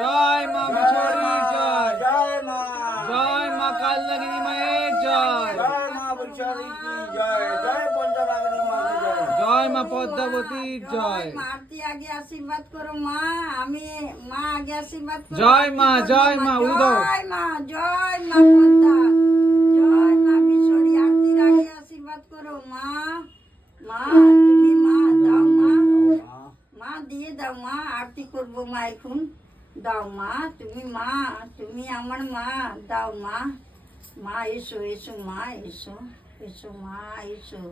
জয় মা বিছড়ির জয় জয়। মা। জয় মা কালনাগিনী মায়ের জয়। জয় মা বিছড়ি কি জয়। জয় পঞ্চনাগরী মা জয়। জয় মা পদ্মাবতীর জয়। মা আরতি আগে আশীর্বাদ করো মা। আমি মা আগে আশীর্বাদ করো। জয় মা, জয় মা, উদো। জয় মা জয় মা পদ্মা। জয় মা বিশ্বরী আরতির আগে আশীর্বাদ করো মা। মা তুমি মা দাও মা। মা দিয়ে দাও মা। আরতি করব মা এখন। দাও মা তুমি মা তুমি আমার মা দাও মা। মা এসো এসো মা এসো এসো মা এসো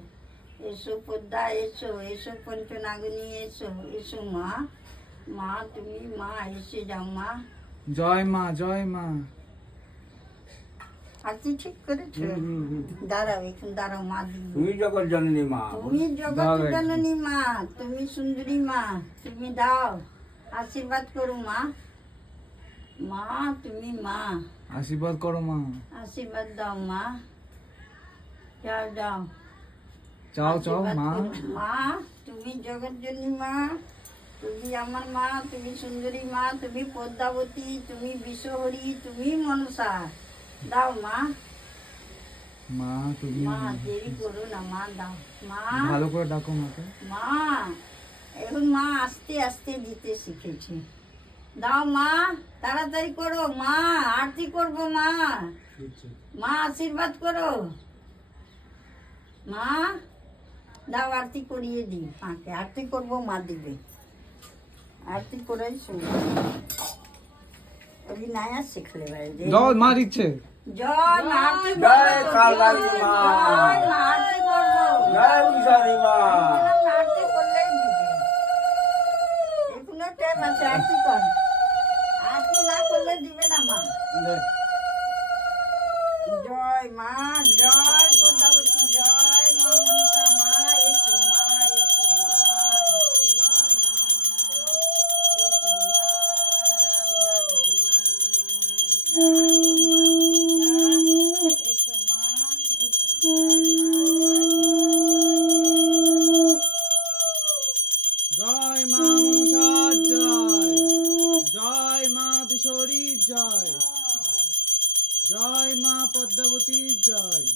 এসো পদ্মা এসো এসো পঞ্চনাগনী এসো এসো মা। মা তুমি মা এসে যাও মা। জয় মা জয় মা। ঠিক করেছ? দাঁড়াও এখন দাঁড়াও মা তুমি জগৎ জননী মা। তুমি জগৎ জননী মা তুমি সুন্দরী মা তুমি দাও। আশীর্বাদ করো মা। মা তুমি মা। আশীর্বাদ করো মা। আশীর্বাদ দাও মা। যাও যাও। চাও চাও মা। মা তুমি জগৎ জননী মা। তুমি আমার মা তুমি সুন্দরী মা তুমি পদ্মাবতী তুমি বিশ্বহরী তুমি মনসা। দাও মা। মা তুমি মা। দেরি করো না মা দাও। মা। ভালো করে ডাকো মাকে। মা এখন মা আস্তে আস্তে দিতে শিখেছে। দাও মা তাড়াতাড়ি করো। মা আরতি করব মা। মা আশীর্বাদ করো। মা দাও আরতি করিয়ে দিই মাকে। আরতি করব মা দিবে। আরতি করাই শুনব ওই নায়া শিখলে বাইরে জয় মা দিচ্ছে। জয় মা আরতি জয় মা। জয় মা আরতি করব। জয় বিছড়ি মা। আরতি করলেই দিবে। এখনও টাইম আছে আরতি কর। দিবে না মা? জয় মা জয়। জয়। জয়। মা পদ্মাবতীর জয়।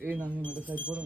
এই নামে মেটা সাইড করো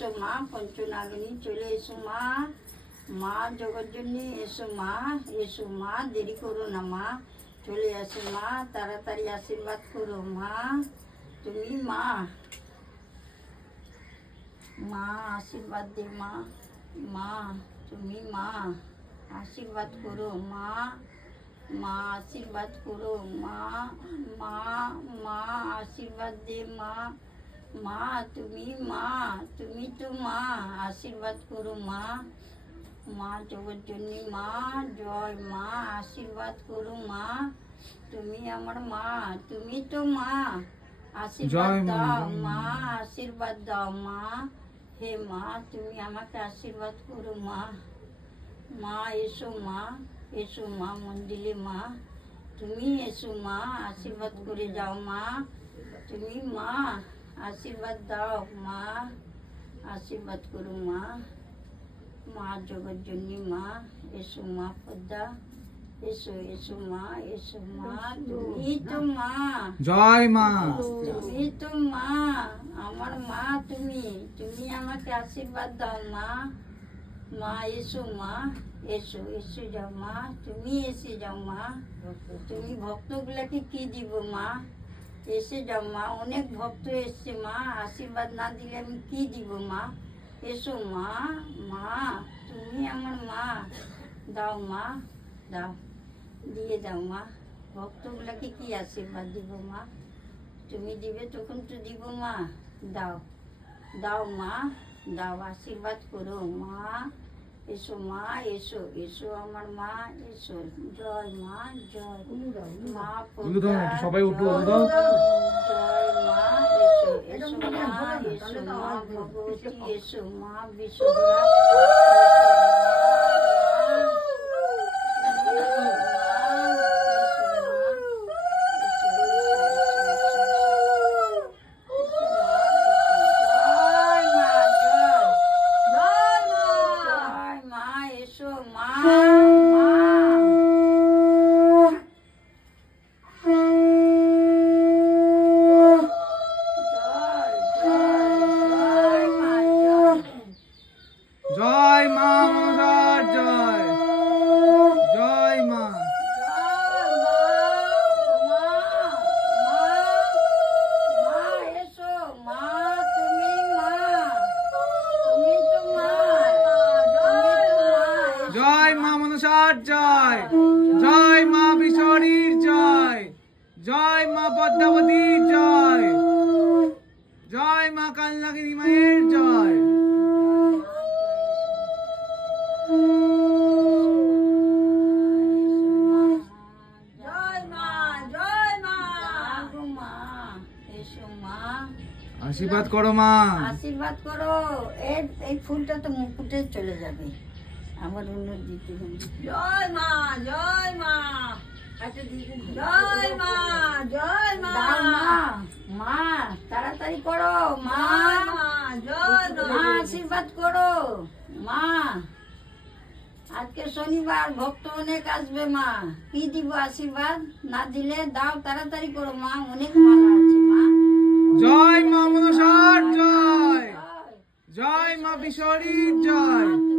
এসো মা পঞ্চনাগিনী চলে এসো মা। মা জগজ্জনী এসো মা এসো মা, দেরি করো না মা। চলে আসো মা, তাড়াতাড়ি আশীর্বাদ করো মা। তুমি মা। মা, আশীর্বাদ দে মা। মা, তুমি মা। আশীর্বাদ করো মা। মা, আশীর্বাদ করো মা। মা মা, আশীর্বাদ দে মা। মা তুমি মা তুমি তো মা। আশীর্বাদ করো মা। মা জগজ্জনী মা জয় মা। আশীর্বাদ করো মা। তুমি আমার মা তুমি তো মা। আশীর্বাদ দাও মা আশীর্বাদ দাও মা। হে মা তুমি আমাকে আশীর্বাদ করো মা। মা এসো মা এসো মা মন্দিরে মা। তুমি এসো মা আশীর্বাদ করে যাও মা। তুমি মা আশীর্বাদ দাও মা আশীর্বাদ করো মা। মা জগজ্জনী মা এসো মা পদ্মা। এসো এসো মা এসো মা তুমি তো মা। জয় মা। তুমি তো মা আমার মা তুমি। তুমি আমাকে আশীর্বাদ দাও মা। মা এসো মা এসো এসে যাও মা। তুমি এসে যাও মা। তুমি ভক্তগুলাকে কি দিব মা? এসে যাও মা, অনেক ভক্ত এসছে মা, আশীর্বাদ না দিলে আমি কি দিব মা? এসো মা মা, তুমি আমার মা। দাও মা, দাও, দিয়ে দাও মা। ভক্তগুলাকে কি আশীর্বাদ দিব মা? তুমি দিবে তখন তো দিব মা। দাও দাও মা, দাও, আশীর্বাদ করো মা। এসো মা এসো এসো আমার মা এসো জয় মা জয় মা সবাই উঠো। জয় মা এসো এসো মা এসো মা ভগবতী এসো মা বিশ্বরা মা কালনাগিনী মায়ের জয়। জয় মা জয় মা। আশীর্বাদ করো মা। আশীর্বাদ করো। এই এই ফুলটা তো মুকুটে চলে যাবে। আমার অন্য দিতে জয় মা জয় মা। জয় মা জয় মা। মা তাড়াতাড়ি করো মা। জয় মা আশীর্বাদ করো মা। আজকে শনিবার ভক্ত অনেক আসবে মা। কি দিব আশীর্বাদ? না দিলে দাও তাড়াতাড়ি করো মা। অনেক মালা আছে মা। জয় মা মনসার জয় জয়। জয় মা বিশ্বরীর জয়।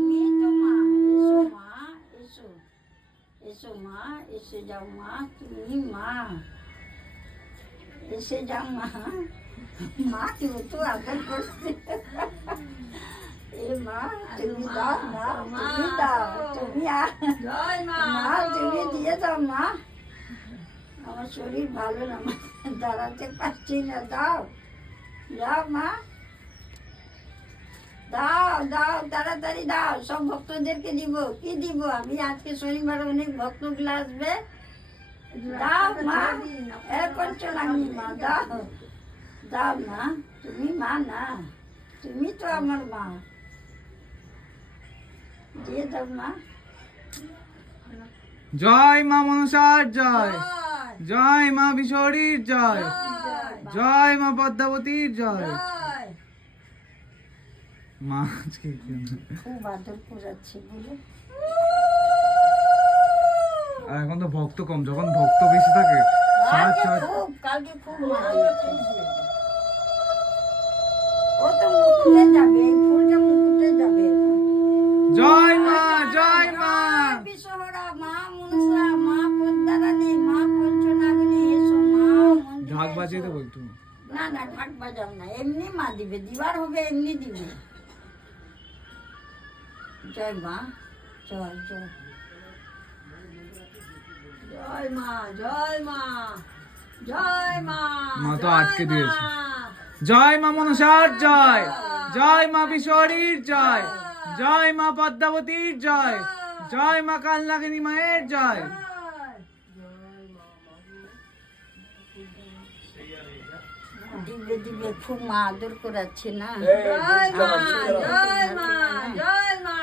এসো মা এসে যাও মা তুমি মা এসে যাও মা মা কেউ তো আদর করছে এ মা তুমি দাও না তুমি দাও তুমি মা মা তুমি দিয়ে দাও মা আমার শরীর ভালো না মা দাঁড়াতে পারছি না দাও দাও মা দাও দাও তাড়াতাড়ি দাও সব ভক্তদেরকে দিব। কি দিব? আমি আজকে শনিবার অনেক ভক্তগুলো আসবে দাও মা। এ পঞ্চলাঙ্গি মা দাও। দাও মা তুমি মা না তুমি তো আমার মা। দিয়ে দাও মা। জয় মা মনসার জয়। জয়। মা বিশ্বরীর জয়। জয়। মা পদ্মাবতীর জয়। মা আজকে খুব আদর করাচ্ছে বলে। আর এখন তো ভক্ত কম যখন ভক্ত বেশি থাকে কালকে খুব ও তো মুকুটে যাবে এই ফুলটা মুকুটে যাবে। জয় মা জয় মা। বিশ্বহরা মা মনসা মা পদ্মারানী মা পঞ্চনাগিনী এসো মা ঢাক বাজিয়ে দেবো একটু না না ঢাক বাজাও না এমনি মা দিবে দিবার হবে এমনি দিবে। জয় মা জয় জয়। জয় মা জয় মা জয় মা মা তো আটকে দিয়েছে। জয় মা মনসার জয় জয় মা বিশ্বরীর জয় জয় মা পদ্মাবতীর জয় জয় মা কালনাগিনী মায়ের জয়। দিবে দিবে খুব মা আদর করাচ্ছে না। জয় মা জয় মা জয় মা।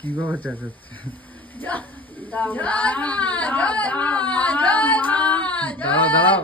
কীভাবে চেঁচাচ্ছে? দাঁড়াও, দাঁড়াও।